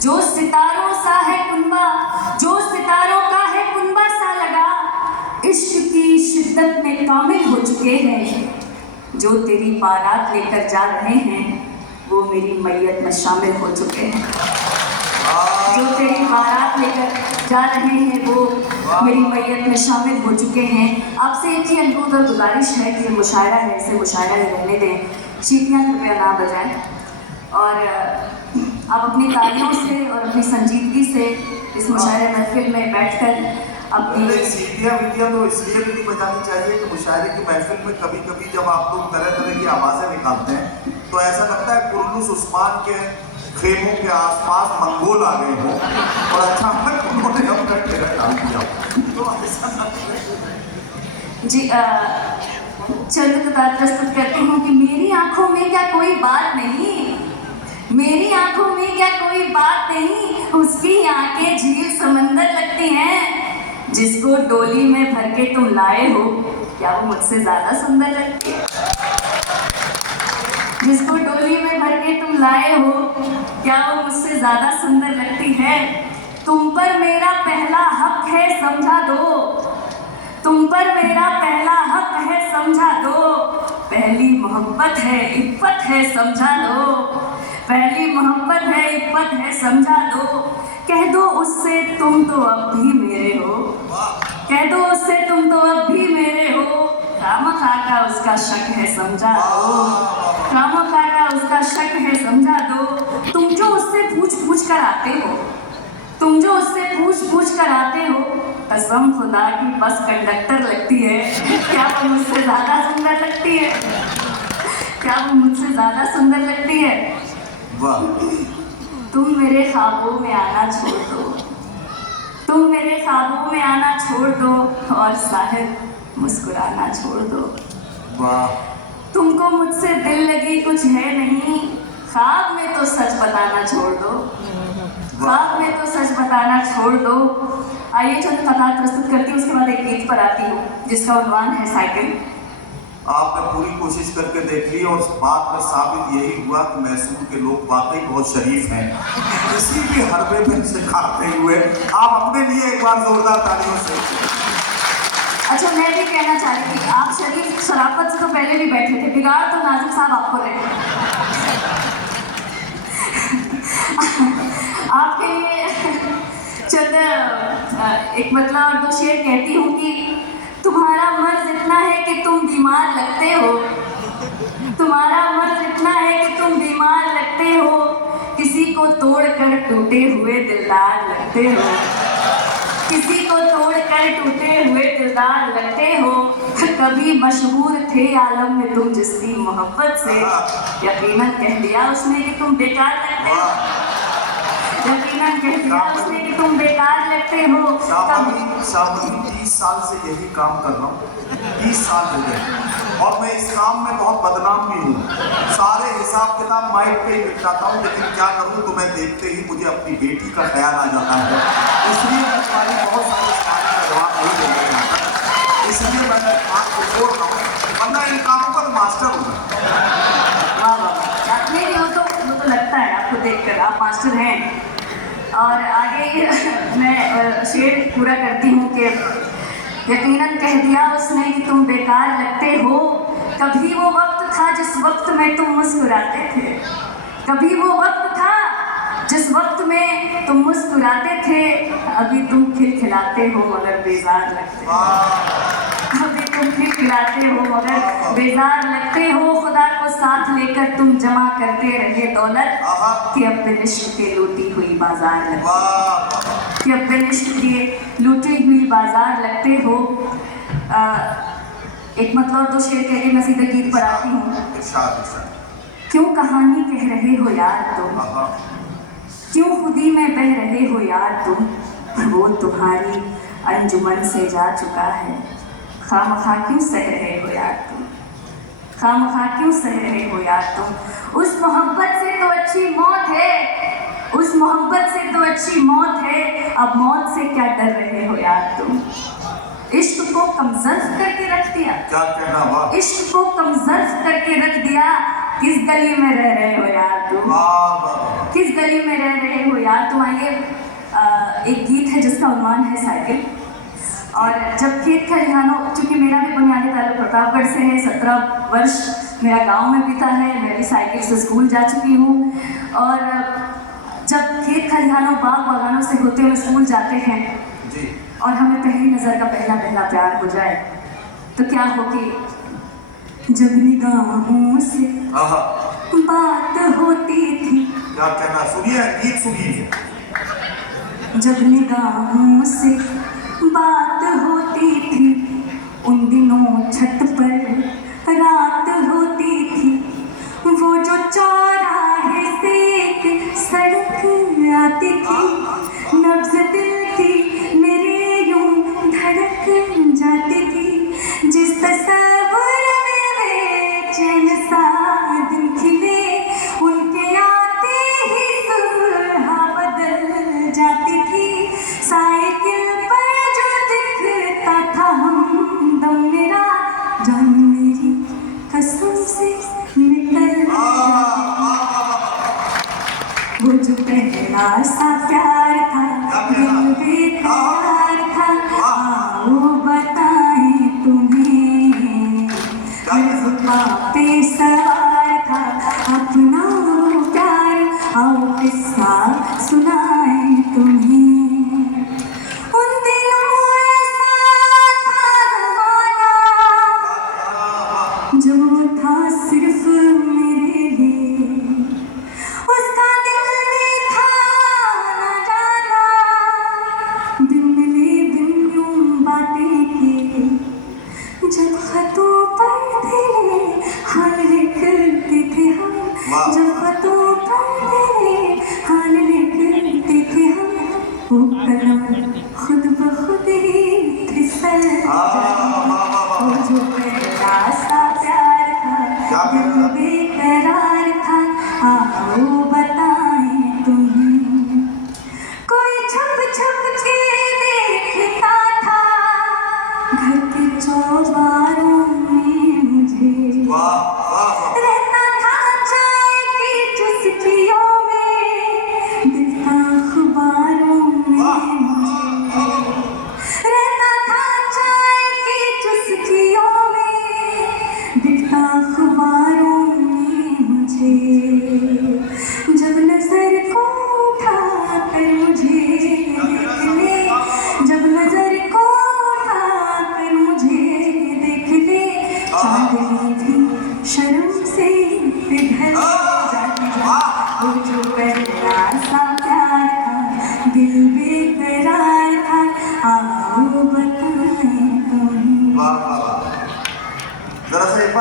जो सितारों सा है कुनबा, जो सितारों का है कुनबा सा लगा, इश्क की शिद्दत में कामिल हो चुके हैं। जो तेरी बारात लेकर जा रहे हैं वो मेरी मैयत में शामिल हो चुके हैं। जो तेरी बारात लेकर जा रहे हैं वो मेरी मैयत में शामिल हो चुके हैं। आपसे एक ही अनुरोध और गुजारिश है कि मुशायरा है, इसे मुशायरा ही रहने दें, सीटियाँ कृपया ना बजाएं और आप अपनी तालियों से और अपनी संजीदगी से इस मुशायरे महफिल में बैठकर अपनी सीटियाँ वीटियाँ तो इसलिए भी नहीं बजानी चाहिए कि मुशायरे की महफिल में कभी कभी जब आप लोग तरह तरह की आवाज़ें निकालते हैं तो ऐसा लगता है कुर्नुस उस्मान के खेमों के आसपास मंगोल आ गए हो और अचानक उन्होंने अपना डेरा डाल दिया। तो ऐसा जी चलो तो बात प्रस्तुत करती हूँ कि मेरी आंखों में क्या कोई बात नहीं, मेरी आंखों में क्या कोई बात नहीं, उसकी आंखें झील समंदर लगती हैं। जिसको डोली में भर के तुम लाए हो क्या वो मुझसे ज्यादा सुंदर लगती है? जिसको डोली में भर के तुम लाए हो क्या वो मुझसे ज्यादा सुंदर लगती है? तुम पर मेरा पहला हक है समझा दो, तुम पर मेरा पहला हक है समझा दो। पहली मोहब्बत है इफ़्फ़त है समझा दो, पहली मोहब्बत है इफ़्फ़त है समझा दो। कह दो उससे तुम तो अब भी मेरे हो, कह दो उससे तुम तो अब भी मेरे हो। खामखा का उसका शक है समझा दो, खामखा का उसका शक है समझा दो। तुम जो उससे पूछ पूछ कर आते हो, तुम जो उससे पूछ पूछ कर आते हो, कसम खुदा की बस कंडक्टर लगती है। क्या वो मुझसे ज्यादा सुंदर लगती है? क्या वो मुझसे ज्यादा सुंदर लगती है? वाह। तुम मेरे ख्वाबों में आना छोड़ दो, तुम मेरे ख्वाबों में आना छोड़ दो और साहिब मुस्कुराना छोड़ दो। वाह। तुमको मुझसे दिल लगी कुछ है नहीं, ख्वाब में तो सच बताना छोड़ दो, ख्वाब में तो सच बताना छोड़ दो। आइए चंद कतार प्रस्तुत करती हूँ, उसके बाद एक गीत पर आती हूँ जिसका उन्वान है साइकिल। आपने पूरी कोशिश करके देख ली और बात में साबित यही हुआ कि मैसूर के लोग वाकई बहुत शरीफ हैं। किसी भी हरबे में से खाते हुए आप अपने लिए एक बार जोरदार तालियों से। अच्छा मैं भी कहना चाह रही थी, आप शरीफ शराफत से तो पहले भी बैठे थे, बिगाड़ तो नाजिम साहब आपको रहे। आपके लिए चंद एक मतलब और दो शेर कहती हूँ कि तुम्हारा मर्ज इतना है कि तुम बीमार लगते हो, तुम्हारा मर्ज इतना है कि तुम बीमार लगते हो। किसी को तोड़कर टूटे हुए दिलदार लगते हो, किसी को तोड़कर टूटे हुए दिलदार लगते हो। कभी मशहूर थे आलम में तुम जिसकी मोहब्बत से, यकीनन कह दिया उसने कि तुम बेकार लगते हो, यकीनन कह दिया उसने कि तुम बेकार लगते हो। शामली 30 साल से यही काम कर रहा हूँ, 30 साल हो गए और मैं इस काम में बहुत बदनाम भी हूँ। सारे हिसाब किताब माइक पे ही निपटाता हूँ, लेकिन क्या करूँ तुम्हें देखते ही मुझे अपनी बेटी का ख्याल आ जाता है, इसलिए मैं तुम्हारी बहुत सारे सवाल का जवाब नहीं देना चाहता, इसलिए मैं बात को छोड़ रहा हूँ, वरना इन कामों पर मास्टर हूँ। नहीं वो तो लगता है आपको देखकर आप मास्टर हैं। और आगे मैं शेर पूरा करती हूँ कि यकीनन कह दिया उसने कि तुम बेकार लगते हो। कभी वो वक्त था जिस वक्त में तुम मुस्कुराते थे, कभी वो वक्त था जिस वक्त में तुम मुस्कुराते थे। अभी तुम खिलखिलाते हो मगर बेजार लगते हो, अभी तुम खिलखिलाते हो मगर बेजार लगते हो। खुदा को साथ लेकर तुम जमा करते रहे दौलत कि अपने इश्क के लूटी हुई बाजार लगते, कि अपने इश्क के लूटी हुई बाजार लगते हो। एक मतलब और दो शेर कह के मैं सीधे गीत पर आती हूँ। क्यों कहानी कह रहे हो यार तुम, क्यों खुदी में बह रहे हो यार तुम, वो तुम्हारी अंजुमन से जा चुका है। खामखा क्यों सह रहे हो यार तुम, खामखा क्यों सह रहे हो यार तुम। उस मोहब्बत से तो अच्छी मौत है, उस मोहब्बत से तो अच्छी मौत है। अब मौत से क्या डर रहे हो यार तुम। इश्क को कमजर्फ करके रख दिया, क्या कहना हुआ? इश्क को कमजर्फ करके रख दिया। किस गली में रह रहे हो यार तुम, वाह वाह किस गली में रह रहे हो यार तुम। आइए एक गीत है जिसका उन्वान है साइकिल। और जब खेत खलिहानों, चूँकि मेरा भी बुनियादी ताल्लुक प्रतापगढ़ से है, 17 वर्ष मेरा गांव में बीता है, मैं भी साइकिल से स्कूल जा चुकी हूँ। और जब खेत खलिहानों बाग बागानों से होते हुए स्कूल जाते हैं जी। और हमें पहली नज़र का पहला प्यार हो जाए तो क्या हो कि जब निगाहों से आहा, बात होती थी, क्या कहना, सुनिए गीत सुनिए। जब निगाहों से बात होती थी, उन दिनों छत पर रात होती थी, वो जो चौराहे से एक सड़क आती थी, नब्ज़ दिल की मेरे यूं धड़क जाती थी, जिस तस्वीर में बेचैन सा दिन खिले, उनके आते ही सुबह बदल जाती थी। साइकिल पर जो दिखता था हमदम मेरा, जान मेरी कसम से निकल वो जो पहला सा प्यार था, दिल बेकरार था, आओ बताएं तुम्हें, जुबां पे सवार था अपना वो प्यार, आओ किस्सा सुनाएं तुम्हें। उन दिनों ऐसा था ज़माना, जो था सिर्फ मेरे लिए, उसका दिल में था ना जाना, दिन मिले दिन यूं बातें की, जब खतों पर तेरे हाल लिखते थे हम, जब खतों पर तेरे हाल लिखते थे हम, वो कलम खुद ब खुद ही फिसल जाता, वो जो पहला सा प्यार था, दिल बेकरार था, आओ बताएं तुम्हें। कोई छुप छुप के देखता था घर के चौबारों में मुझे, वाह वाह रहता था चाय की चुस्कियों में, दिखता अखबारों में मुझे, रहता था चाय की चुस्कियों में, दिखता अखबारों में मुझे, जब नजर को उठाकर मुझे देख ले, जब नजर को उठाकर मुझे देख ले, चांदनी भी शर्म से पिघल जाती है, वो जो पहला सा प्यार था, दिल बेकरार था, आओ बताएं तुम्हें। वाह वाह। जरा सा एक बार